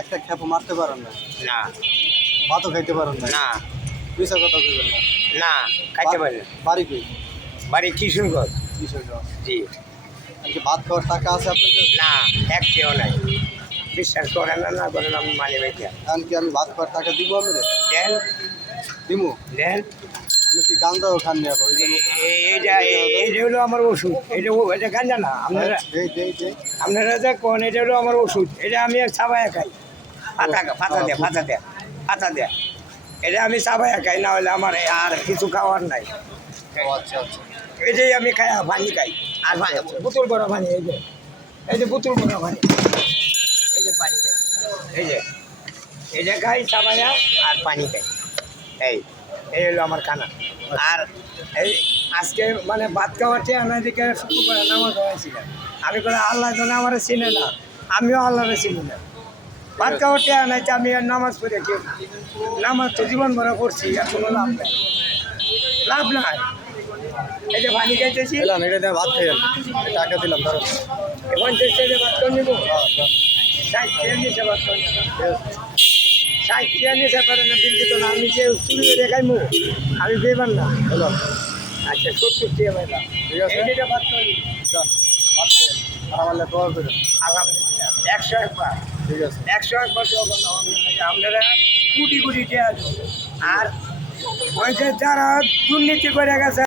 একটা খেপো মারতে পারেন না, না ভাতও খাইতে পারেন না, না পয়সা কথা কইবেন না। না খাইতে পারি না। বাড়ি কই? বাড়ি কিশোরগঞ্জ। কিশোরগঞ্জ। জি আজকে ভাত খাওয়ার টাকা আছে আপনার কাছে? না, একটিও নাই। বিশ্বাস করেন না করেন আমি মানি ভাইয়া এখন কি আমি ভাত খাওয়ার টাকা দিব আমি? দেন দিমু? দেন। আপনি কি গাঞ্জাও খান নি আবার? এইটা এইটা হলো আমার ওষুধ। এটা গাঞ্জা না। আপনারা আপনারা যে কোন এটা হলো আমার ওষুধ। এটা আমি চাবাইয়া খাই। ফাতা দেয়া এটা আমি চাবাইয়া খাই, না হলে আমার আর কিছু খাওয়ার নাই। আচ্ছা আচ্ছা। এটাই আমি খাই, পানি খাই। আর বোতল ভরা পানি, এই যে বোতল ভরা পানি, এই যে পানি খাই, এটা খাই চাবাইয়া আর পানি খাই। এই হলো আমার খানা। আর এই আজকে মানে ভাত খাওয়াতে আমার দিকে শুক্রবার নামাজ হয়েছিলাম। আমি করে আল্লাহ যেন আমার চিনে না, আমিও আল্লাহরে চিনি না। ভাত খাওয়াতে আনাইতে আমি আর নামাজ পড়ে কেউ নামাজ তো জীবন ভরা করছি, আর কোনো লাভ নাই, লাভ নাই। এই যে পানি খাইতেছি, এলাম এটা দিয়ে ভাত খাইয়েন, টাকা দিলাম ধরো। এখন চেষ্টা ভাত করে নিব। 60 টাকা নিচে ভাত করে নেব, 60 টাকা নিচে পারে না দিন দিত না। আমি যে চুরি করে খাইমু, আমি বেবার না। এলাম। আচ্ছা 70 টাকা পাইলাম, ঠিক আছে। এইটা ভাত করে নিব। যান, ভাত খাইয়েন। আর আমার লেগে দোয়া করেন। আলহামদুলিল্লাহ 101 বার, ঠিক আছে। 101 বার দোয়া করলাম। আপনারা কোটি কোটি টাকা দেন। আর ওই যে যারা দুর্নীতি করে গেছে